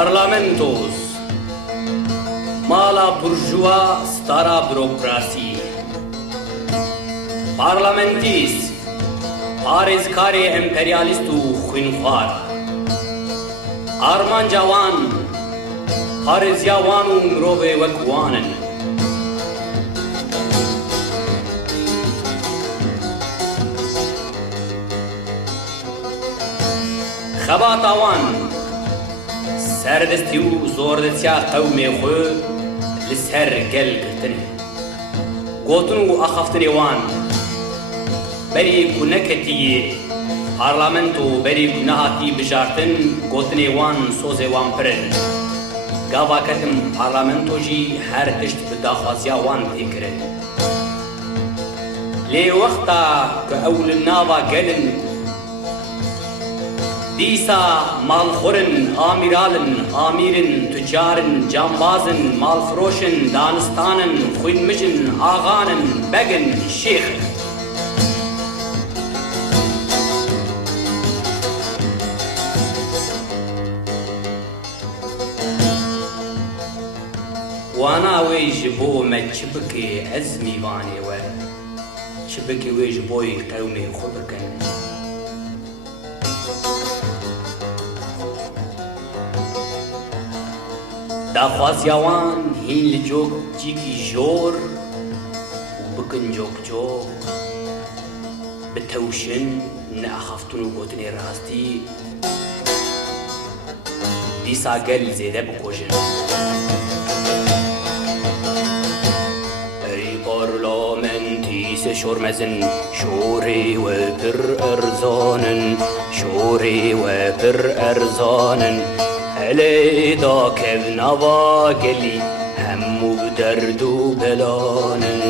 Parlamentos, mala burjuva, stara bürokrasi. Parlamentis, parezkare emperyalistu xwinxwar. Armanca wan, parezya wan û mirovê wek wan in. Xebata wan, serdestî û zordetiya qewmê xwe li ser gel girtin. Gotin û axaftinê wan, berî ku neketiyê parlamento berî ku nehatî bijartin, gotinê wan sozê wan pir in. Gava ketim parlamento jî her tişt bi daxwaziya wan tê kirin. Lê wexta ku ew li nava gelin, dîsa malxorin, amîralin, amîrin, tüccarın, cambazın, malfiroşin, danistanin, xwînmijin, ağanin, begin, şêxin. Wana wê ji bo me çi bike ez mîvanê we, çi bike wê ji boî qewmê xwe bikin. Daxwaziya wan hîn li cok cîkî jor û bikin cok cok, bitewşin, neaxaftin û gotinê rastî, dîsa gel zêde bikojin. Parlamentîse şormezin, şorê we pir erzanin, şorê we pir erzanin. Hele da kev nava gelî, hemû derd û belanin.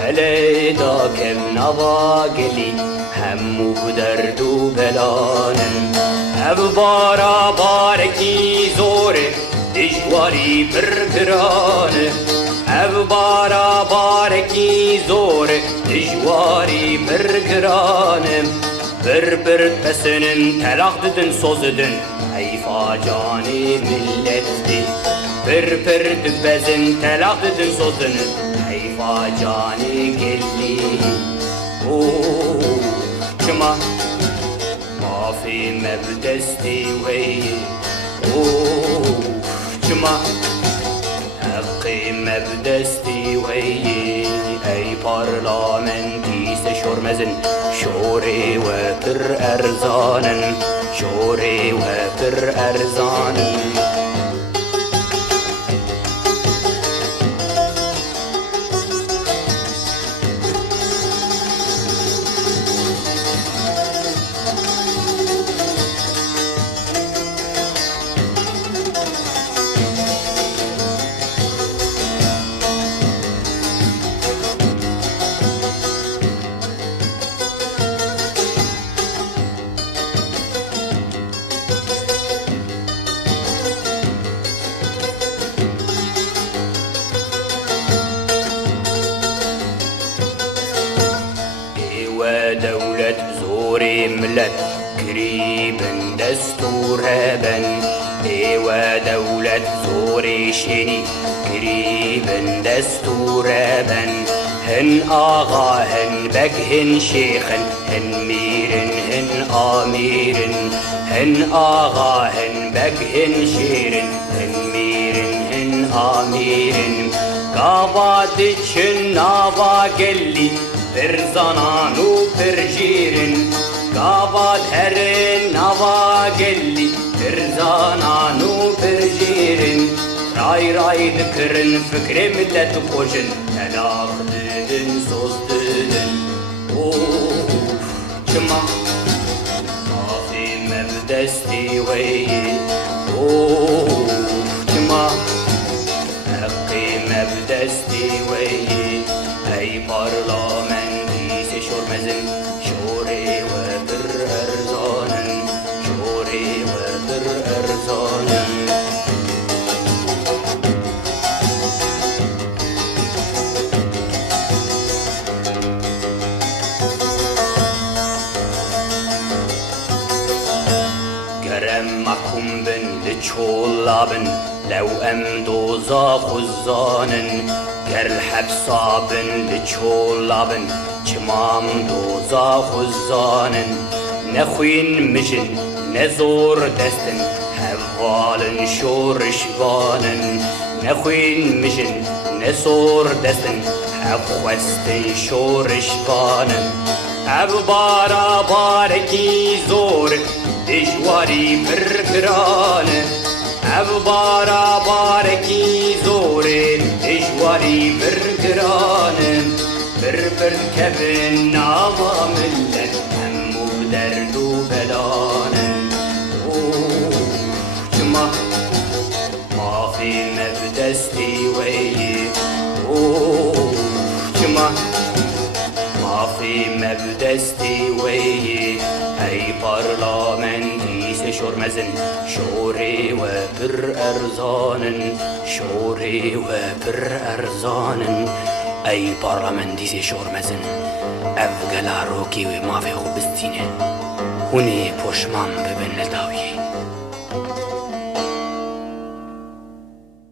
Hele da kev nava gelî, hemû derd û belanin. Ev bara barekî zor e, dijwarî pir giran e. Ev bara barekî zor e, dijwarî pir giran e. Bir bir pesinin telaq didin soz didin, heyfa canî milletti. Bir bir dibezin telaq didin soz didin, heyfa canî gelli. Çima mafî mevdestî wey, çima haqqî mevdestî wey. Ey parlamentîse şormezin, şorê we pir erzanin, şorê we pir erzanin. دولت زوري ملت قريبن دستوربن. ايوه دولت زوري شني قريبن دستوربن. هن آغا هن بك هن شيخن هن ميرن هن آميرن. هن آغا هن بك هن شيرن هن ميرن هن آميرن. قابادتشن نابا قلي bir zanan u bir jirin. Gavad herin nava gelli, bir zanan u bir jirin. Ray ray dikirin fikri millet koşun, telaq didin soz didin. Çima mafi mevdesti weyi, çima haqqi mevdesti weyi. Ey parlamentîse şormezin, şorê we pir erzanin, şorê we pir erzanin. معكم بن لتشولابن لو أم دوزا خزانن قرل حبصابن لتشولابن چمام دوزا خزانن نخوين مجن نزور دستن هفالن شورشوانن نخوين مجن نزور دستن هفوستن شورشوانن ابو بارا بارکی زور دجواری برگرانه ابو بارا بارکی زور دجواری برگرانه بربر کبن ناما ملت همو درد و بلانه جمع ما في مبدستی وی جمع ما في مبدستی وی ای پارلامنتی شورمزن شوری و بر ارزانن شوری و بر ارزانن ای پارلامنتی شورمزن افگلا روکی و ما في خوبستینه هونی پشمان ببن لداوی